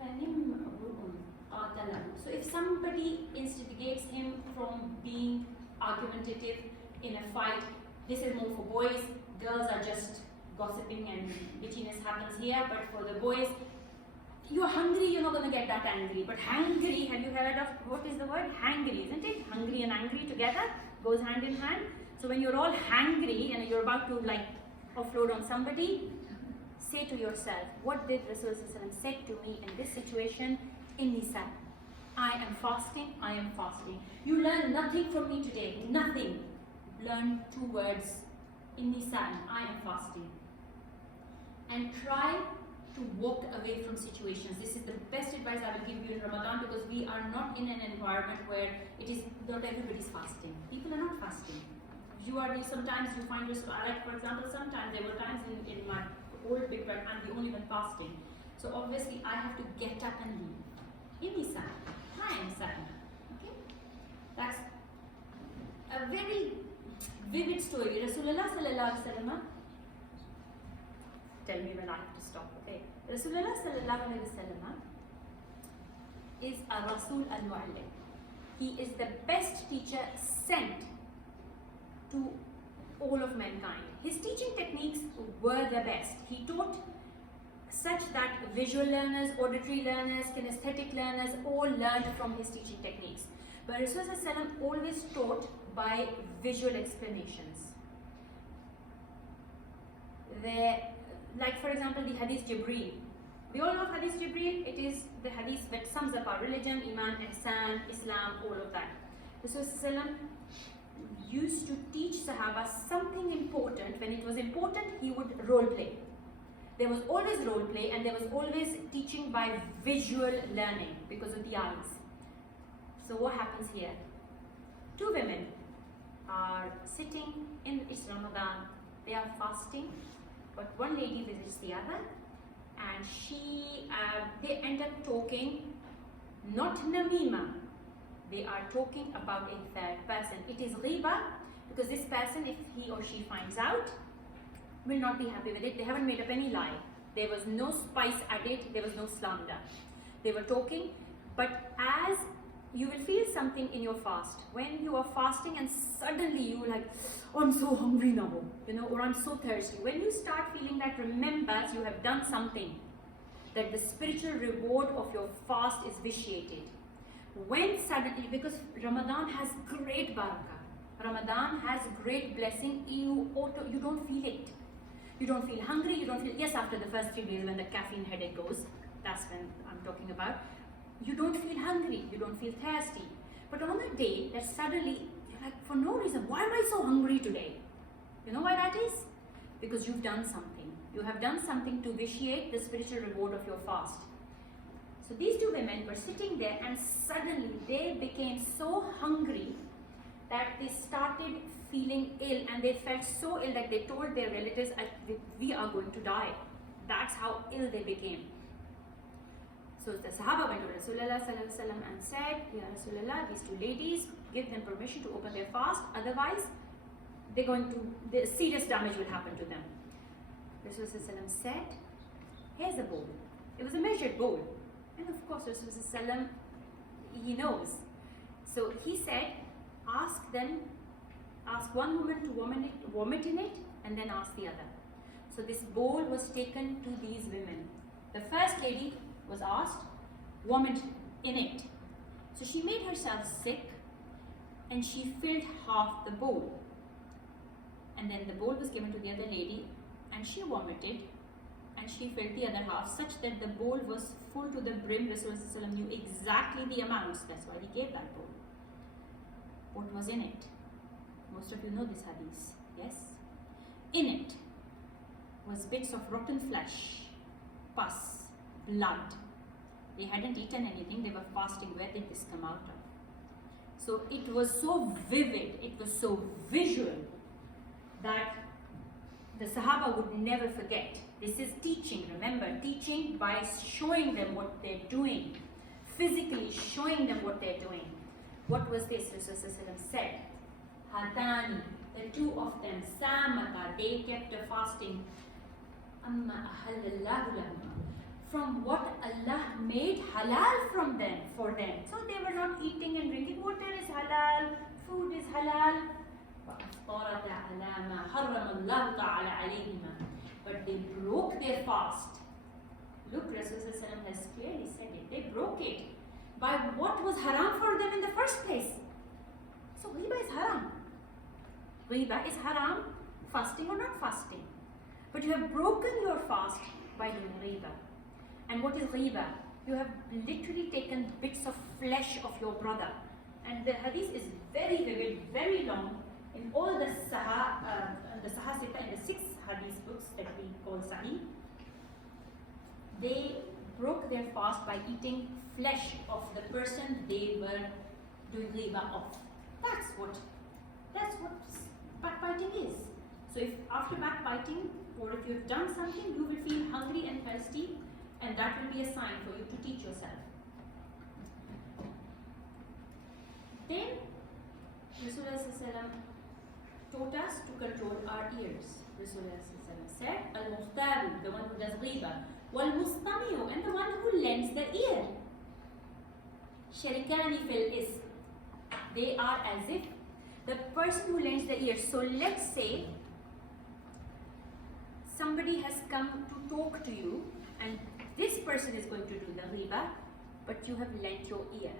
فَنِمْرُؤٌ قَاتَلَهُ. So if somebody instigates him from being argumentative in a fight, this is more for boys. Girls are just gossiping and bitchiness happens here, but for the boys, you're hungry, you're not going to get that angry. But hangry, have you heard of, what is the word? Hangry, isn't it? Hungry and angry together goes hand in hand. So when you're all hangry and you're about to offload on somebody, say to yourself, what did Rasulullah say to me in this situation? Inni sa'im. I am fasting, I am fasting. You learn nothing from me today, nothing. Learn 2 words, inni sa'im, I am fasting. And try to walk away from situations. This is the best advice I will give you in Ramadan, because we are not in an environment where it is not everybody's fasting. People are not fasting. sometimes you find like for example, sometimes there were times in my old big bed I'm the only one fasting. So obviously I have to get up and leave. Inisa, time sana. Okay? That's a very vivid story. Rasulullah sallallahu alaihi wasallam. Tell me when I have to stop. Okay. Rasulullah sallallahu alaihi wasallam is a Rasul al-Mu'allim. He is the best teacher sent to all of mankind. His teaching techniques were the best. He taught such that visual learners, auditory learners, kinesthetic learners all learned from his teaching techniques. But Rasulullah sallallahu alaihi wasallam always taught by visual explanations. Like for example, the Hadith Jibreel. We all know Hadith Jibreel. It is the Hadith that sums up our religion, Iman, Ihsan, Islam, all of that. Rasulullah used to teach Sahaba something important. When it was important, he would role play. There was always role play, and there was always teaching by visual learning because of the eyes. So what happens here? Two women are sitting in Ramadan. They are fasting, but one lady visits the other, and they end up talking, not namima. They are talking about a third person. It is ghiba, because this person, if he or she finds out, will not be happy with it. They haven't made up any lie. There was no spice added. There was no slander. They were talking, but as you will feel something in your fast. When you are fasting and suddenly you like, oh, I'm so hungry now, or I'm so thirsty. When you start feeling that, remember you have done something, that the spiritual reward of your fast is vitiated. When suddenly, because Ramadan has great barakah, Ramadan has great blessing, you don't feel it. You don't feel hungry, you don't feel, yes, after the first 3 days when the caffeine headache goes, that's when I'm talking about. You don't feel hungry, you don't feel thirsty. But on a day that suddenly, you're like, for no reason, why am I so hungry today? You know why that is? Because you've done something. You have done something to vitiate the spiritual reward of your fast. So these two women were sitting there, and suddenly they became so hungry that they started feeling ill, and they felt so ill that they told their relatives, we are going to die. That's how ill they became. So the Sahaba went to Rasulullah sallallahu alaihi wasallam and said, Ya Rasulullah, these two ladies, give them permission to open their fast, otherwise the serious damage will happen to them. Rasulullah sallallahu alaihi wasallam said, here's a bowl. It was a measured bowl. And of course Rasulullah sallallahu alaihi wasallam, he knows. So he said, ask one woman to vomit in it, and then ask the other. So this bowl was taken to these women. The first lady was asked, vomit in it. So she made herself sick, and she filled half the bowl. And then the bowl was given to the other lady, and she vomited, and she filled the other half, such that the bowl was full to the brim. Rasulullah knew exactly the amounts. That's why he gave that bowl. What was in it? Most of you know this hadith, yes? In it was bits of rotten flesh, pus, blood. They hadn't eaten anything, they were fasting. Where did this come out of? So it was so vivid, it was so visual, that the Sahaba would never forget. This is teaching, remember, teaching by showing them what they're doing, physically showing them what they're doing. What was this? Rasulullah said, Hatani, the two of them, Samata, they kept a fasting. Amma ahallallahu lahum, from what Allah made halal from them, for them. So they were not eating and drinking. Water is halal, food is halal. But they broke their fast. Look, Rasulullah has clearly said it. They broke it by what was haram for them in the first place. So riba is haram. Riba is haram, fasting or not fasting. But you have broken your fast by doing riba. And what is riba? You have literally taken bits of flesh of your brother. And the hadith is very vivid, very long. In all the Sahasita, in the 6 hadith books that we call Sahih, they broke their fast by eating flesh of the person they were doing riba of. That's what backbiting is. So if after backbiting, or if you've done something, you will feel hungry and thirsty, and that will be a sign for you to teach yourself. Then Rasulullah taught us to control our ears. Rasulullah said, Al-Muhtaru, the one who does ghiba, wal-Mustami'u, and the one who lends the ear. Sharikani fil ism. They are as if the person who lends the ear. So let's say somebody has come to talk to you, and this person is going to do the ghiba, but you have lent your ear.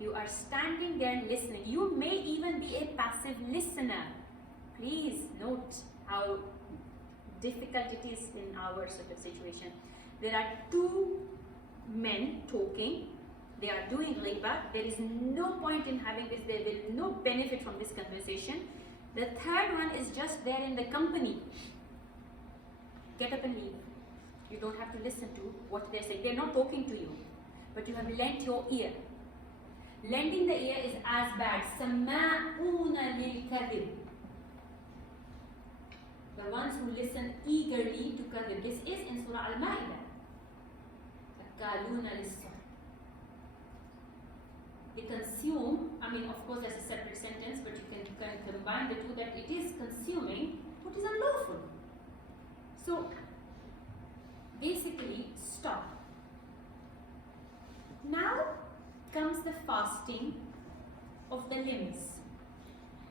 You are standing there listening. You may even be a passive listener. Please note how difficult it is in our sort of situation. There are two men talking. They are doing ghiba. There is no point in having this. There will no benefit from this conversation. The third one is just there in the company. Get up and leave. You don't have to listen to what they're saying. They're not talking to you, but you have lent your ear. Lending the ear is as bad. Sama'una lil kadhib. The ones who listen eagerly to kadhib. This is in Surah Al-Ma'idah. Akaluna lis-suh. They consume, I mean, of course, that's a separate sentence, but you can combine the two, that it is consuming what is unlawful. So, basically, stop. Now comes the fasting of the limbs.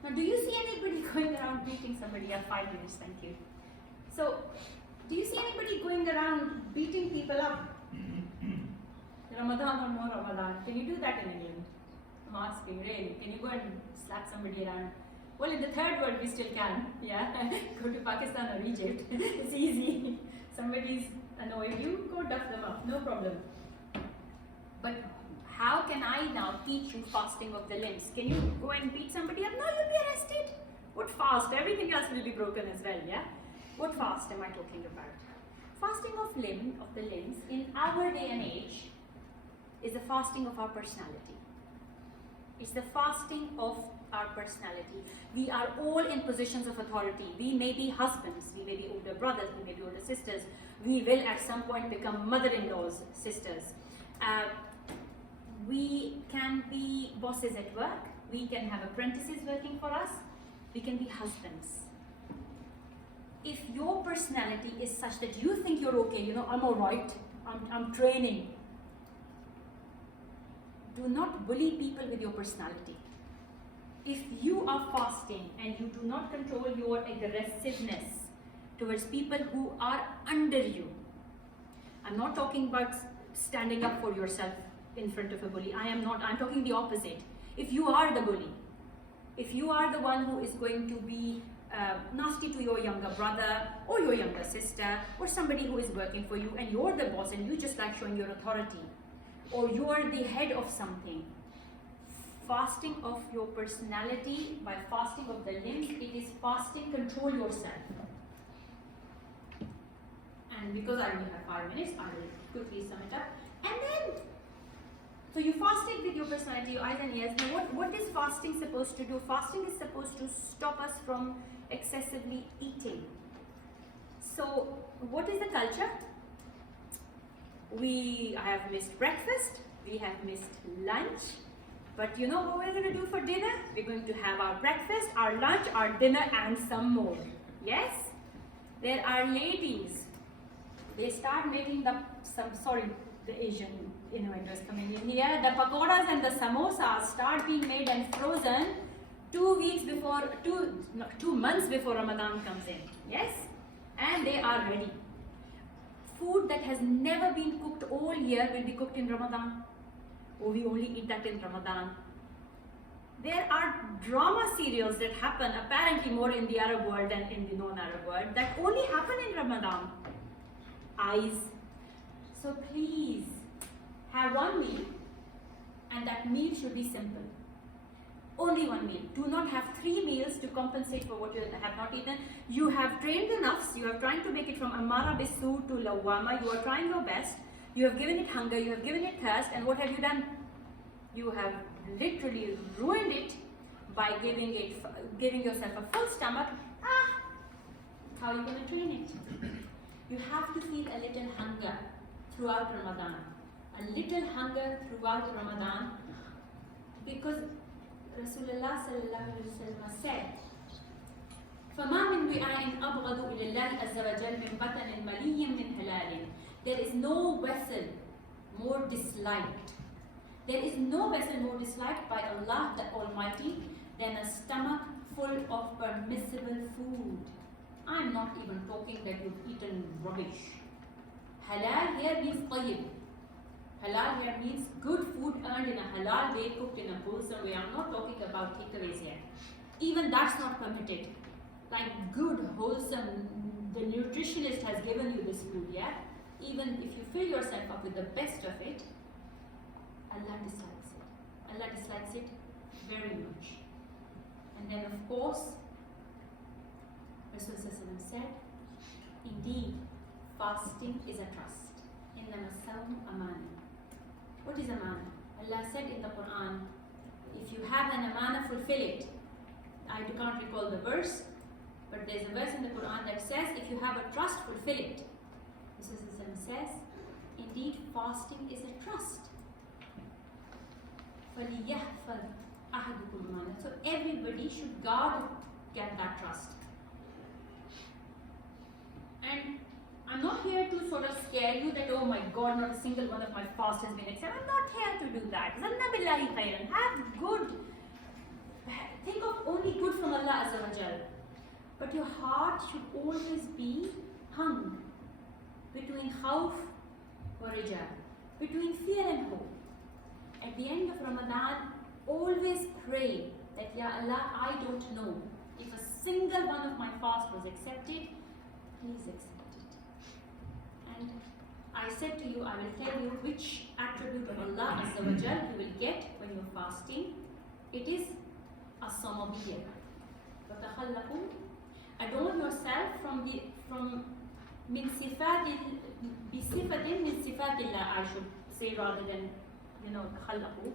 Now, do you see anybody going around beating somebody? 5 minutes, thank you. So, do you see anybody going around beating people up? Ramadan or more Ramadan. Can you do that in England? I'm asking, really. Can you go and slap somebody around? Well, in the third world, we still can. Yeah, go to Pakistan or Egypt. It's easy. Somebody's annoyed you, go duff them up, no problem. But how can I now teach you fasting of the limbs? Can you go and beat somebody up? No, you'll be arrested. What fast? Everything else will be broken as well, yeah? What fast am I talking about? Fasting of the limbs, in our day and age, is the fasting of our personality. It's the fasting of our personality. We are all in positions of authority. We may be husbands, we may be older brothers, we may be older sisters. We will at some point become mother-in-laws, sisters. We can be bosses at work. We can have apprentices working for us. We can be husbands. If your personality is such that you think you're okay, you know, I'm all right, I'm training. Do not bully people with your personality. If you are fasting and you do not control your aggressiveness towards people who are under you, I'm not talking about standing up for yourself in front of a bully. I'm talking the opposite. If you are the bully, if you are the one who is going to be nasty to your younger brother or your younger sister or somebody who is working for you, and you're the boss and you just like showing your authority, or you are the head of something, fasting of your personality by fasting of the limbs, it is fasting, control yourself. And because I only have 5 minutes, I will quickly sum it up. And then, so you fasted with your personality, your eyes and ears. Now what is fasting supposed to do? Fasting is supposed to stop us from excessively eating. So what is the culture? We have missed breakfast, we have missed lunch, but you know what we're going to do for dinner? We're going to have our breakfast, our lunch, our dinner, and some more. Yes? There are ladies, they start making the Asian innovators coming in here. The pakoras and the samosas start being made and frozen 2 months before Ramadan comes in. Yes? And they are ready. Food that has never been cooked all year will be cooked in Ramadan. Or we only eat that in Ramadan. There are drama serials that happen apparently more in the Arab world than in the non-Arab world that only happen in Ramadan. Eyes. So please, have one meal, and that meal should be simple. Only one meal. Do not have 3 meals to compensate for what you have not eaten. You have trained the nafs, you are trying to make it from amara bisu to lawama, you are trying your best, you have given it hunger, you have given it thirst, and what have you done? You have literally ruined it by giving yourself a full stomach, how are you going to train it? You have to feel a little hunger throughout Ramadan. A little hunger throughout Ramadan, because Rasulullah sallallahu alaihi wasallam said, فَمَا مِنْ وِعَاءٍ أَبْغَضُ إِلَى اللَّهِ عَزَّ وَجَلَّ مِنْ بَطَنٍ مَلِيٍّ مِنْ حَلَالٍ. There is no vessel more disliked. There is no vessel more disliked by Allah the Almighty than a stomach full of permissible food. I am not even talking that you've eaten rubbish. Halal here means tayyib. Halal here means good food earned in a halal way, cooked in a wholesome way. I'm not talking about takeaways here. Even that's not permitted. Like good, wholesome, the nutritionist has given you this food, yeah? Even if you fill yourself up with the best of it, Allah dislikes it. Allah dislikes it very much. And then of course, Rasulullah said, indeed, fasting is a trust. إِنَّمَا الصَّوْمُ أَمَانَةٌ. What is amana? Allah said in the Quran, if you have an amana, fulfill it. I can't recall the verse, but there's a verse in the Quran that says, if you have a trust, fulfill it. Rasulullah says, indeed, fasting is a trust. فَلِيَحْفَظْ أَحَدُكُمْ أَمَانَةً. So everybody should get that trust. And I'm not here to sort of scare you that, oh my God, not a single one of my fasts has been accepted. I'm not here to do that. Zanna billahi khairan. Have good. Think of only good from Allah Azza wa Jal. But your heart should always be hung between khawf or raja, between fear and hope. At the end of Ramadan, always pray that, Ya Allah, I don't know if a single one of my fast was accepted. Please accept it. And I said to you, I will tell you which attribute of Allah Azza wa Jal you will get when you're fasting. It is as-samadiyyah. Adorn yourself from min sifatin min sifatillah, I should say, rather than khalaqu.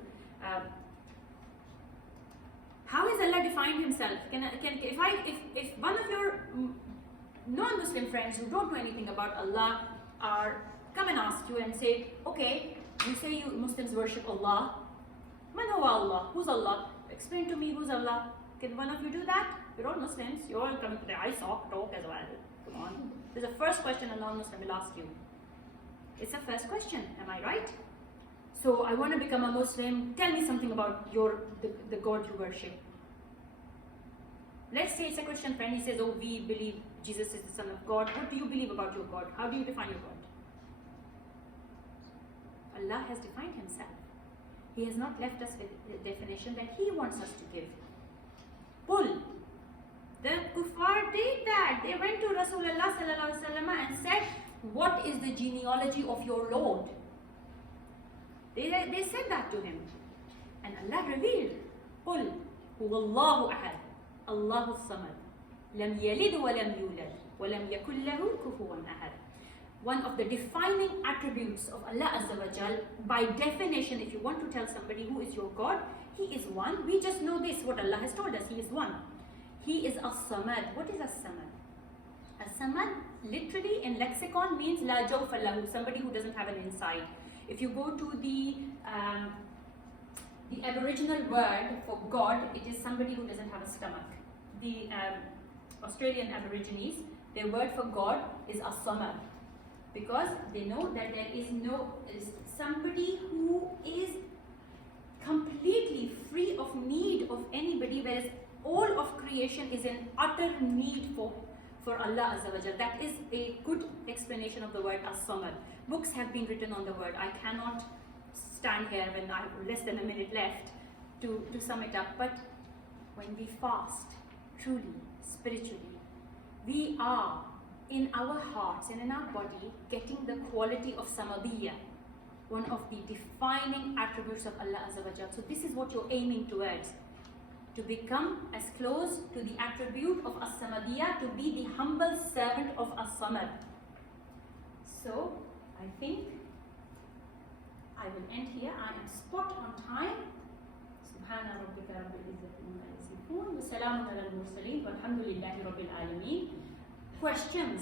How is Allah defined himself? If one of your non-Muslim friends who don't know anything about Allah come and ask you and say, okay, you say you Muslims worship Allah. Man huwa Allah? Who's Allah? Explain to me who's Allah. Can one of you do that? You're all Muslims. You're all coming to the talk as well. Come on. This is the first question a non-Muslim will ask you. It's a first question. Am I right? So I want to become a Muslim. Tell me something about the God you worship. Let's say it's a Christian friend. He says, oh, we believe Jesus is the Son of God. What do you believe about your God? How do you define your God? Allah has defined himself. He has not left us with the definition that he wants us to give. Pull. The kuffar did that. They went to Rasulullah sallallahu alaihi wasallam and said, what is the genealogy of your Lord? They said that to him. And Allah revealed, قُلْ هُوَ اللَّهُ أَحَدٌ اللَّهُ الصَّمَدُ لَمْ يَلِدْ وَلَمْ يُولَدْ وَلَمْ يَكُنْ لَهُ كُفُوًا أَحَدٌ. One of the defining attributes of Allah Azza wa Jal, by definition, if you want to tell somebody who is your God, he is one. We just know this, what Allah has told us, he is one. He is as-samad. What is as-samad? As-samad literally in lexicon means la jawfa lahu, somebody who doesn't have an inside. If you go to the Aboriginal word for God, it is somebody who doesn't have a stomach. The Australian Aborigines, their word for God is as-samad, because they know that there is somebody who is completely free of need of anybody, whereas all of creation is in utter need for Allah Azza wa Jal. That is a good explanation of the word as-samad. Books have been written on the word. I cannot stand here when I have less than a minute left to sum it up. But when we fast, truly, spiritually, we are in our hearts and in our body getting the quality of samadiyya, one of the defining attributes of Allah Azza wa Jal. So this is what you're aiming towards, to become as close to the attribute of as-samadiyya, to be the humble servant of as-samad. So I think I will end here. I am spot on time. سبحان ربك رب العزة عما يصفون وسلام على المرسلين والحمد لله رب العالمين. Questions.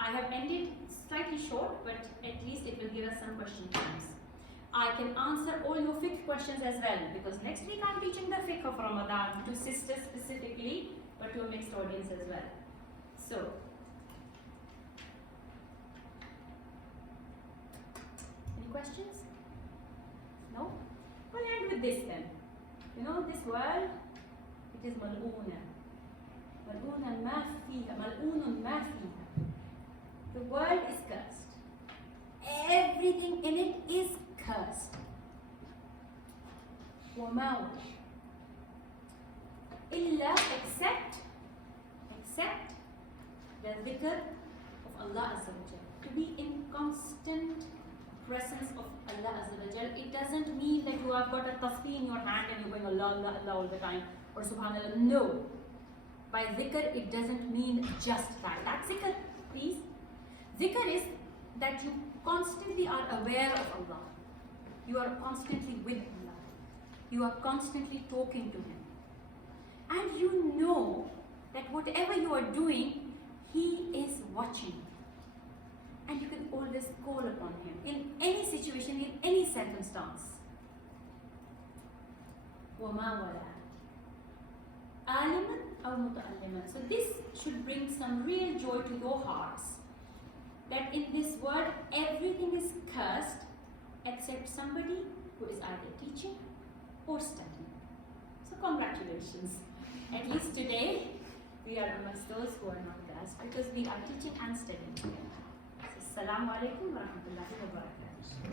I have ended slightly short, but at least it will give us some question times. I can answer all your fiqh questions as well, because next week I'm teaching the fiqh of Ramadan to sisters specifically, but to a mixed audience as well. So, any questions? No? We'll end with this then. You know, this world, it is mal'oona. Mal'oona ma fiha, mal'oonun ma fiha. The world is cursed. Everything in it is cursed. وَمَا وَلَا إِلَّا except the dhikr of Allah Azza wa Jal. To be in constant presence of Allah Azza wa Jal. It doesn't mean that you have got a tasbih in your hand and you're going Allah, Allah, Allah all the time, or subhanallah. No. By dhikr, it doesn't mean just that. That's dhikr, please. Dhikr is that you constantly are aware of Allah. You are constantly with Allah. You are constantly talking to Him. And you know that whatever you are doing, He is watching. And you can always call upon Him in any situation, in any circumstance. وَمَا وَلَا عَالِمًا أَوْ مُتَعَلِّمًا. So this should bring some real joy to your hearts. That in this world, everything is cursed except somebody who is either teaching or studying. So congratulations. At least today, we are amongst those who are not cursed because we are teaching and studying together. So, Assalamu alaikum wa rahmatullahi wa barakatuh.